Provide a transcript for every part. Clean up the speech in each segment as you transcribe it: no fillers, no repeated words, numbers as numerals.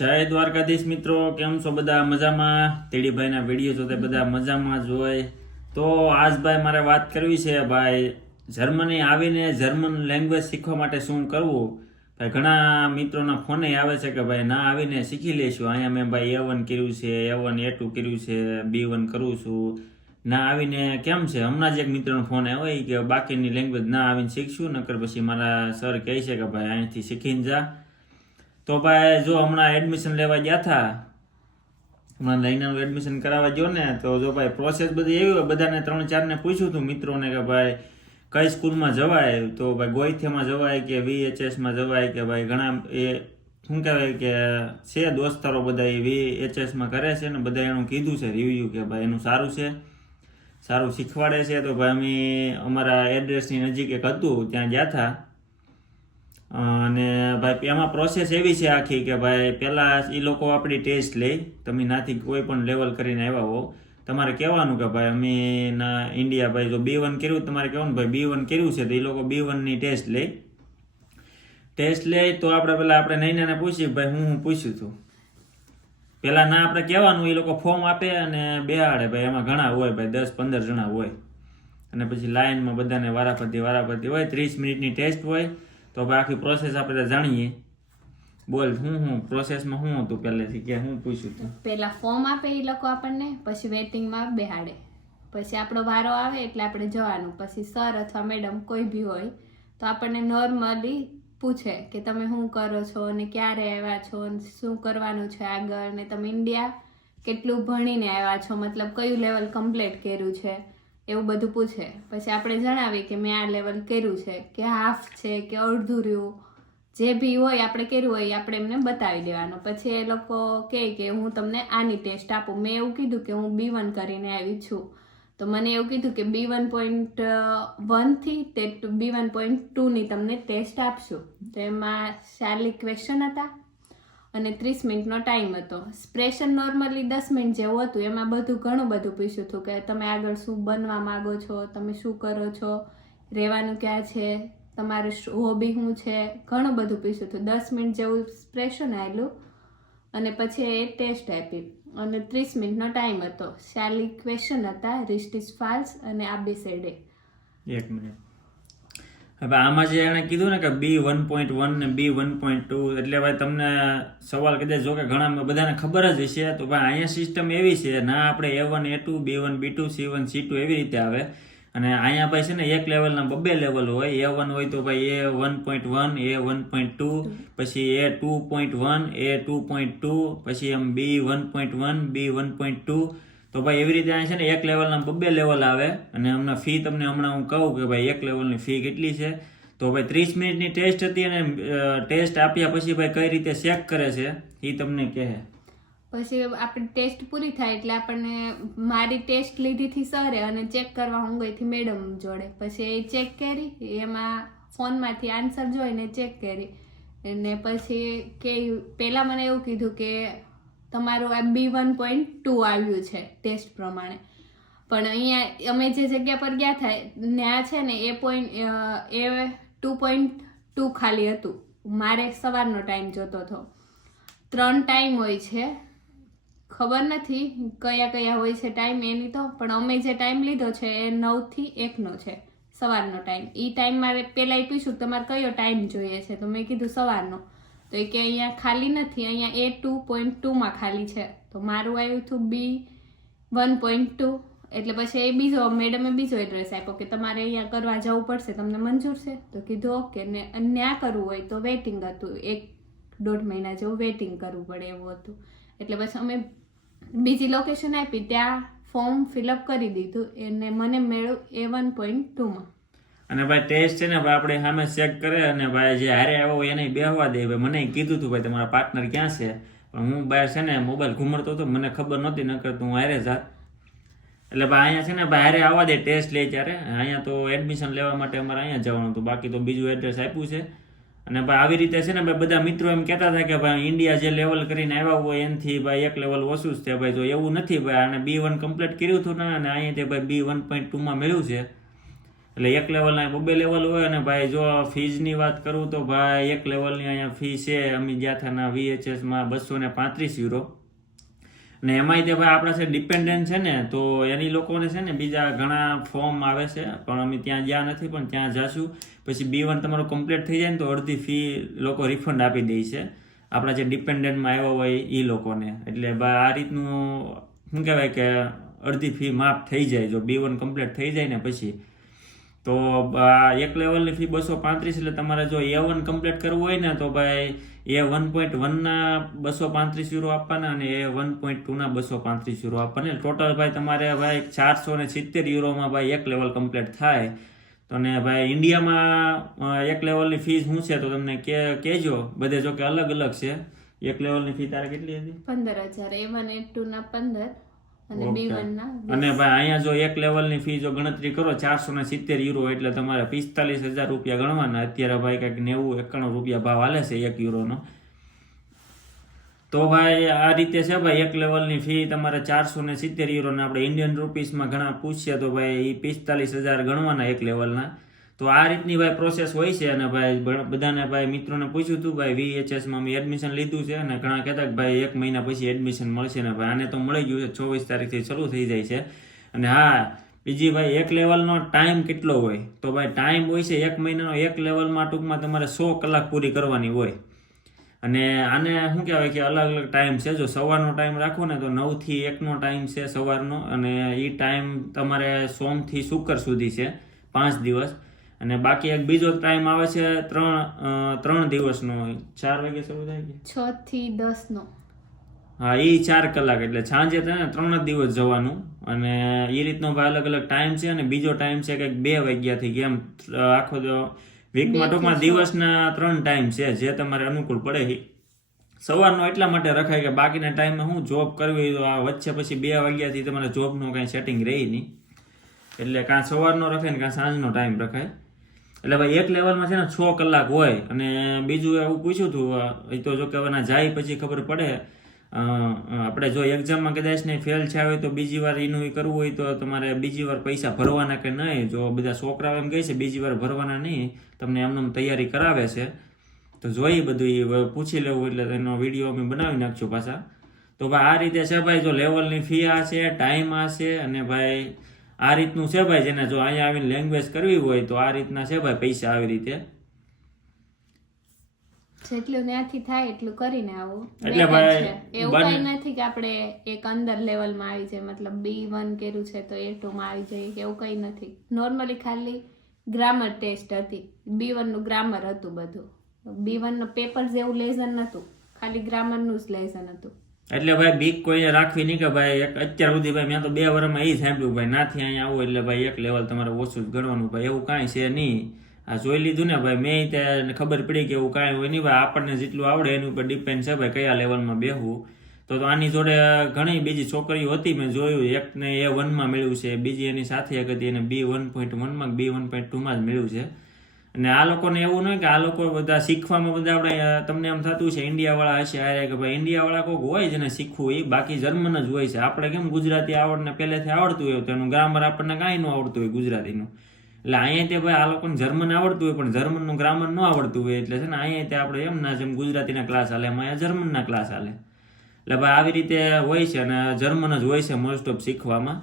જય દ્વારકાધીશ મિત્રો, કેમ છો બધા? મજામાં? તેડીભાઈના વિડીયો જોતે બધા મજામાં જ હોય. તો આજ ભાઈ મારે વાત કરવી છે ભાઈ, જર્મની આવીને જર્મન લેંગ્વેજ શીખવા માટે શું કરવું. ભાઈ ઘણા મિત્રોના ફોને આવે છે કે ભાઈ ના આવીને શીખી લઈશું. અહીંયા મેં ભાઈ A1 કર્યું છે, A1 A2 કર્યું છે, B1 કરું છું. ના આવીને કેમ છે? હમણાં જ એક મિત્રનો ફોન આવ્યો કે બાકીની લેંગ્વેજ ના આવીને શીખશું, નકર પછી મારા સર કહે છે કે ભાઈ અહીંથી શીખીને જા. તો ભાઈ જો હમણાં એડમિશન લેવા ગયા હતા, હમણાં લઈને એડમિશન કરાવવા ગયો ને, તો જો ભાઈ પ્રોસેસ બધી એવી હોય. બધાને 3-4 ને પૂછ્યું હતું મિત્રોને કે ભાઈ કઈ સ્કૂલમાં જવાય. તો ભાઈ ગોઈથેમાં જવાય કે VHSમાં જવાય કે ભાઈ ઘણા એ શું કહેવાય કે છે દોસ્તારો બધા એ VHSમાં કરે છે ને બધા એનું કીધું છે રિવ્યૂ કે ભાઈ એનું સારું છે, સારું શીખવાડે છે. તો ભાઈ અમે અમારા એડ્રેસની નજીક એક હતું ત્યાં ગયા હતા. અને ભાઈ એમાં પ્રોસેસ એવી છે આખી કે ભાઈ પહેલાં એ લોકો આપણી ટેસ્ટ લે. તમે નાથી કોઈ પણ લેવલ કરીને આવ્યા હો, તમારે કહેવાનું કે ભાઈ અમે ના ઇન્ડિયા ભાઈ જો B1 કર્યું તમારે કહેવાનું ભાઈ B1 કર્યું છે. તો એ લોકો B1ની ટેસ્ટ લે. તો આપણે નૈનાને પૂછીએ ભાઈ હું પૂછ્યું હતું પહેલાં ના આપણે કહેવાનું, એ લોકો ફોર્મ આપે અને બેહાડે. ભાઈ એમાં ઘણા હોય ભાઈ 10-15 જણા હોય અને પછી લાઇનમાં બધાને વારાફરતી હોય. 30 મિનિટની ટેસ્ટ હોય. તો ભાઈ આખી પ્રોસેસ આપણે જાણીએ. બોલ હું પ્રોસેસમાં શું હતું પહેલેથી કે હું પૂછ્યું હતું? પહેલા ફોર્મ આપે એ લોકો આપણને, પછી વેટિંગમાં બેહાડે, પછી આપણો વારો આવે એટલે આપણે જવાનું. પછી સર અથવા મેડમ કોઈ બી હોય તો આપણને નોર્મલી પૂછે કે તમે શું કરો છો અને ક્યારે આવ્યા છો અને શું કરવાનું છે આગળ, ને તમે ઇન્ડિયા કેટલું ભણીને આવ્યા છો, મતલબ કયું લેવલ કમ્પ્લીટ કર્યું છે, એવું બધું પૂછે. પછી આપણે જણાવીએ કે મેં આ લેવલ કર્યું છે કે હાફ છે કે અડધું રહ્યું, જે બી હોય આપણે કર્યું હોય આપણે એમને બતાવી દેવાનું. પછી એ લોકો કહે કે હું તમને આની ટેસ્ટ આપું. મેં એવું કીધું કે હું B1 કરીને આવી છું, તો મને એવું કીધું કે B1.1 થી તે B1.2ની તમને ટેસ્ટ આપશું. તો એમાં 40 ક્વેશ્ચન હતા અને 30 મિનિટનો ટાઈમ હતો. એક્સપ્રેશન નોર્મલી 10 મિનિટ જેવું હતું. એમાં ઘણું બધું પૂછ્યું હતું કે તમે આગળ શું બનવા માંગો છો, તમે શું કરો છો, રહેવાનું ક્યાં છે, તમારું હોબી શું છે, ઘણું બધું પૂછ્યું હતું. 10 મિનિટ જેવું એક્સપ્રેશન આવેલું અને પછી એ ટેસ્ટ આપી અને 30 મિનિટનો ટાઈમ હતો. 40 ક્વેશ્ચન હતા, રિસ્ટિસ ફાલ્સ અને ABCD. એક મિનિટ. હવે આમાં જે એણે કીધું ને કે B1.1 ને B1.2, એટલે ભાઈ તમને સવાલ કદાચ જો કે ઘણા બધાને ખબર જ હશે. તો ભાઈ અહીંયા સિસ્ટમ એવી છે ના, આપણે A1 A2 B1 B2 C1 C2 એવી રીતે આવે. અને અહીંયા ભાઈ છે ને એક લેવલના 2 લેવલ હોય. A1 હોય તો ભાઈ A1.1 A1.2, પછી A2.1 A2.2, પછી એમ B1.1 B1.2. તો ભાઈ એવી રીતે છે ને એક લેવલના 2 લેવલ આવે. અને હમણાં ફી તમને હમણાં હું કહું કે ભાઈ એક લેવલની ફી કેટલી છે. તો ભાઈ 30 મિનિટની ટેસ્ટ હતી અને ટેસ્ટ આપ્યા પછી ભાઈ કઈ રીતે ચેક કરે છે એ તમને કહે. પછી આપણી ટેસ્ટ પૂરી થાય એટલે આપણને મારી ટેસ્ટ લીધીથી સરે અને ચેક કરવા હું ગઈથી મેડમ જોડે. પછી એ ચેક કરી, એમાં ફોનમાંથી આન્સર જોઈને ચેક કરી અને પછી કે પહેલાં મને એવું કીધું કે તમારું આ B1.2 આવ્યું છે ટેસ્ટ પ્રમાણે. પણ અહીંયા અમે જે જગ્યા પર ગયા હતા ત્યાં છે ને એ 2.2 ખાલી હતું. મારે સવારનો ટાઈમ જોતો હતો. 3 ટાઈમ હોય છે, ખબર નથી કયા હોય છે ટાઈમ એની તો, પણ અમે જે ટાઈમ લીધો છે એ 9 થી 1નો છે, સવારનો ટાઈમ. એ ટાઈમ મારે પહેલાં એ પૂછ્યું તમારે કયો ટાઈમ જોઈએ છે, તો મેં કીધું સવારનો. તો એ કે અહીંયા ખાલી નથી, અહીંયા A2.2માં ખાલી છે. તો મારું આવ્યું હતું B1.2. એટલે પછી એ મેડમે બીજો એડ્રેસ આપ્યો કે તમારે અહીંયા કરવા જવું પડશે, તમને મંજૂર છે? તો કીધું ઓકે. ને ત્યાં કરવું હોય તો વેઇટિંગ હતું, 1-1.5 મહિના જેવું વેઇટિંગ કરવું પડે એવું હતું. એટલે પછી અમે બીજી લોકેશન આપી, ત્યાં ફોર્મ ફિલઅપ કરી દીધું અને મને મળ્યું A1.2માં. અને ભાઈ ટેસ્ટ છે ને ભાઈ આપણે સામે ચેક કરે અને ભાઈ જે હારે આવ્યો એને બેહવા દે. ભાઈ મને કીધું હતું ભાઈ તમારા પાર્ટનર ક્યાં છે, પણ હું બહાર છે ને મોબાઈલ ઘુમડતો હતો, મને ખબર નહોતી, નકર તો હું હારે જાત. એટલે ભાઈ અહીંયા છે ને ભાઈ હારે આવવા દે ટેસ્ટ લે ત્યારે. અહીંયા તો એડમિશન લેવા માટે અમારે અહીંયા જવાનું હતું, બાકી તો બીજું એડ્રેસ આપ્યું છે. અને ભાઈ આવી રીતે છે ને ભાઈ બધા મિત્રો એમ કહેતા હતા કે ભાઈ ઇન્ડિયા જે લેવલ કરીને આવ્યા હોય એનાથી ભાઈ એક લેવલ ઓછું જ છે. ભાઈ તો એવું નથી ભાઈ, આને B1 કમ્પ્લીટ કર્યું હતું ને અને અહીંયાથી ભાઈ B1.2માં મળ્યું છે. એટલે એક લેવલના 2 લેવલ હોય. અને ભાઈ જો ફીઝની વાત કરું તો ભાઈ એક લેવલની અહીંયા ફી છે અમે ગયા હતા VHSમાં €235. અને એમાંય તે ભાઈ આપણા છે ડિપેન્ડન્ટ છે ને, તો એની લોકોને છે ને બીજા ઘણા ફોર્મ આવે છે, પણ અમે ત્યાં ગયા નથી, પણ ત્યાં જાશું. પછી B1 તમારું કમ્પ્લીટ થઈ જાય ને તો અડધી ફી લોકો રિફંડ આપી દે છે આપણા જે ડિપેન્ડન્ટમાં આવ્યા હોય એ લોકોને. એટલે ભાઈ આ રીતનું શું કહેવાય કે અડધી ફી માફ થઈ જાય જો B1 કમ્પ્લીટ થઈ જાય ને પછી. તો એક લેવલની ફી 235, એટલે તમારે જો A1 કમ્પ્લીટ કરવું હોય ને તો ભાઈ A1.1ના €235 આપવાના અને A1.2ના €235 આપવાના. ટોટલ ભાઈ તમારે ભાઈ €470 ભાઈ એક લેવલ કમ્પ્લીટ થાય. તો ને ભાઈ ઇન્ડિયામાં એક લેવલની ફીસ શું છે તો તમને કહેજો. બધે જો કે અલગ અલગ છે. એક લેવલની ફી તારે કેટલી હતી? 15,000. A1 A2 ના 15 અને B1 ના 20. અને ભાઈ અહીંયા જો એક લેવલની ફી જો ગણતરી કરો €470 એટલે તમારે ₹45,000 ગણવાના. અત્યારે ભાઈ કંઈક 90-91 ભાવ હાલે છે €1 નો. તો ભાઈ આ રીતે છે ભાઈ એક લેવલની ફી તમારે €470 ને આપણે ઇન્ડિયન રૂપીસમાં ઘણા પૂછીએ તો ભાઈ 45,000 ગણવાના એક લેવલના. તો આ રીતની ભાઈ પ્રોસેસ હોય છે. અને ભાઈ બધાને ભાઈ મિત્રોને પૂછ્યું હતું ભાઈ VHSમાં મેં એડમિશન લીધું છે અને ઘણા કહેતા કે ભાઈ 1 મહિના પછી એડમિશન મળશે ને ભાઈ આને તો મળી ગયું છે, 24 તારીખથી શરૂ થઈ જાય છે. અને હા બીજી ભાઈ એક લેવલનો ટાઈમ કેટલો હોય તો ભાઈ ટાઈમ હોય છે 1 મહિનાનો. એક લેવલમાં ટૂંકમાં તમારે 100 કલાક પૂરી કરવાની હોય. અને આને શું કહેવાય કે અલગ અલગ ટાઈમ છે. જો સવારનો ટાઈમ રાખો ને તો 9 થી 1નો ટાઈમ છે સવારનો. અને એ ટાઈમ તમારે સોમથી શુક્ર સુધી છે 5 દિવસ. અને બાકી એક બીજો ટાઈમ આવે છે 3 દિવસનો. 4 વાગે શરૂ થાય કે 6 થી 10 નો. હા એ 4 કલાક એટલે સાંજે થાય ને 3 જ દિવસ જવાનું. અને એ રીતનો ભાઈ અલગ અલગ ટાઈમ છે. અને બીજો ટાઈમ છે કંઈક 2 વાગ્યાથી કેમ આખો વીકમાં ટૂંકમાં દિવસના 3 ટાઈમ છે જે તમારે અનુકૂળ પડે. સવારનો એટલા માટે રખાય કે બાકીના ટાઈમમાં હું જોબ કરવી તો આ વચ્ચે પછી 2 વાગ્યાથી તમારે જોબનું કાંઈ સેટિંગ રહી નહીં. એટલે કાં સવારનો રખાય ને કાં સાંજનો ટાઈમ રખાય. એટલે ભાઈ એક લેવલમાં છે ને 6 કલાક હોય. અને બીજું એવું પૂછ્યું હતું એ તો જો કે જાય પછી ખબર પડે. આપણે જો એક્ઝામમાં કદાચ ને ફેલ થયા હોય તો બીજી વાર એનું કરવું હોય તો તમારે બીજી વાર પૈસા ભરવાના કે નહીં. જો બધા છોકરાઓ એમ કહે છે બીજી વાર ભરવાના નહીં, તમને એમને તૈયારી કરાવે છે. તો જોઈ બધું પૂછી લેવું એટલે એનો વિડીયો અમે બનાવી નાખશું પાછા. તો ભાઈ આ રીતે છે ભાઈ જો લેવલની ફી આ છે, ટાઈમ આ છે. અને ભાઈ આ રીતનું છે ભાઈ જેને જો અહીંયા આવીને લેંગ્વેજ કરવી હોય તો આ રીતના છે ભાઈ પૈસા આવી રીતે. જેટલું ત્યાંથી થાય એટલું કરીને આવું. એટલે ભાઈ એવું કઈ નથી કે આપણે એક અંદર લેવલમાં આવી જાય, મતલબ B1 કર્યું છે તો A2 માં આવી જાય કે એવું કઈ નથી. નોર્મલી ખાલી ગ્રામર ટેસ્ટ હતી. B1 નું ગ્રામર હતું બધું. B1 નું પેપર જેવું લેસન નતું, ખાલી ગ્રામર નું જ લેસન હતું. એટલે ભાઈ બીક કોઈને રાખવી નહીં કે ભાઈ અત્યાર સુધી ભાઈ મેં તો 2 વર્ષમાં એ સાંભળ્યું ભાઈ નાથી અહીંયા આવું એટલે ભાઈ એક લેવલ તમારે ઓછું જ ગણવાનું. ભાઈ એવું કાંઈ છે નહીં. આ જોઈ લીધું ને ભાઈ મેં ત્યાં ખબર પડી કે એવું કાંઈ હોય નહીં ભાઈ. આપણને જેટલું આવડે એની ઉપર ડિપેન્ડ છે ભાઈ કયા લેવલમાં બેહવું. તો આની જોડે ઘણી બીજી છોકરીઓ હતી મેં જોયું. એકને A1માં મળ્યું છે, બીજી એની સાથે એક હતી એને B1.1માં B1.2માં જ મળ્યું છે. અને આ લોકોને એવું નહીં કે આ લોકો બધા શીખવામાં બધા આપણે તમને એમ થતું છે ઇન્ડિયાવાળા હશે આરે કે ભાઈ ઇન્ડિયાવાળા કોઈક હોય જેને શીખવું એ બાકી જર્મન જ હોય છે. આપણે કેમ ગુજરાતી આવડને પહેલેથી આવડતું હોય તો એનું ગ્રામર આપણને કાંઈ ન આવડતું હોય ગુજરાતીનું. એટલે અહીંયા તે ભાઈ આ લોકોને જર્મન આવડતું હોય પણ જર્મનનું ગ્રામર ન આવડતું હોય. એટલે છે ને અહીંયા તે આપણે એમ ના જેમ ગુજરાતીના ક્લાસ હાલે એમાં અહીંયા જર્મનના ક્લાસ હાલે. એટલે ભાઈ આવી રીતે હોય છે. અને જર્મન જ હોય છે મોસ્ટ ઓફ શીખવામાં.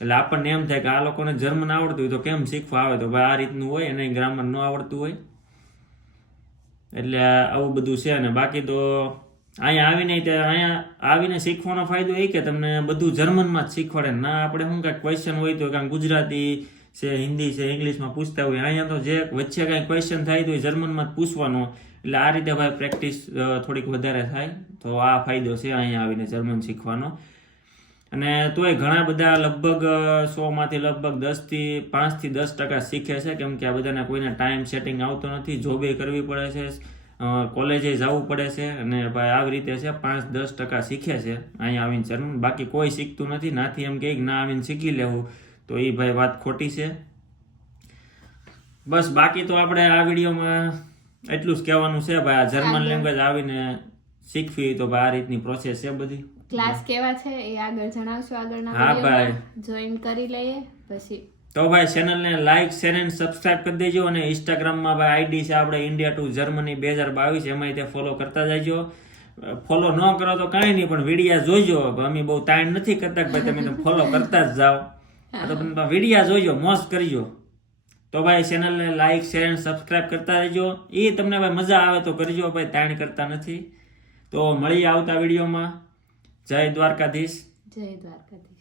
એટલે આપણને એમ થાય કે આ લોકોને જર્મન આવડતું હોય તો કેમ શીખવા આવે. તો ભાઈ આ રીતનું હોય અને ગ્રામર ન આવડતું હોય. એટલે આવું બધું છે. અને બાકી તો અહીંયા આવીને શીખવાનો ફાયદો એ કે તમને બધું જર્મનમાં જ શીખવાડે. ના આપણે શું કાંઈક ક્વેશ્ચન હોય તો કાંઈ ગુજરાતી છે, હિન્દી છે, ઇંગ્લિશમાં પૂછતા હોય. અહીંયા તો જે વચ્ચે કાંઈ ક્વેશ્ચન થાય તો એ જર્મનમાં જ પૂછવાનો. એટલે આ રીતે ભાઈ પ્રેક્ટિસ થોડીક વધારે થાય. તો આ ફાયદો છે અહીંયા આવીને જર્મન શીખવાનો. અને તોય ઘણા બધા લગભગ 100માંથી લગભગ 5 થી 10% શીખે છે. કેમ કે આ બધાને કોઈને ટાઈમ સેટિંગ આવતો નથી, જોબે કરવી પડે છે, કોલેજે જવું પડે છે. અને ભાઈ આવી રીતે છે 5-10% શીખે છે અહીંયા આવીને જર્મન. બાકી કોઈ શીખતું નથી. નાથી એમ કહે ના આવીને શીખી લેવું તો એ ભાઈ વાત ખોટી છે. બસ બાકી તો આપણે આ વિડીયોમાં એટલું જ કહેવાનું છે ભાઈ. આ જર્મન લેંગ્વેજ આવીને શીખવી તો ભાઈ આ રીતની પ્રોસેસ છે બધી. ક્લાસ કેવા છે એ આગળ જણાવશું આગળના વિડીયોમાં. જોઈન કરી લઈએ પછી. તો ભાઈ ચેનલને લાઈક શેર અને સબસ્ક્રાઇબ કરી દેજો અને ઇન્સ્ટાગ્રામમાં ભાઈ આઈડી છે આપણે ઇન્ડિયા ટુ જર્મની 2022 એમાં તે ફોલો કરતા જજો. ફોલો ન કરો તો કાંઈ નહીં પણ વિડીયા જોઈજો. અમે બહુ તાણ નથી કરતા કે ભાઈ તમે ફોલો કરતા જ જાઓ. આ તો તમે વિડીયા જોઈજો, મોજ કરજો. તો ભાઈ ચેનલને લાઈક શેર અને સબસ્ક્રાઇબ કરતા રહેજો. એ તમને ભાઈ મજા આવે તો કરજો, ભાઈ તાણ કરતા નથી. તો મળીએ આવતા વિડીયોમાં. જય દ્વારકાધીશ. જય દ્વારકાધીશ.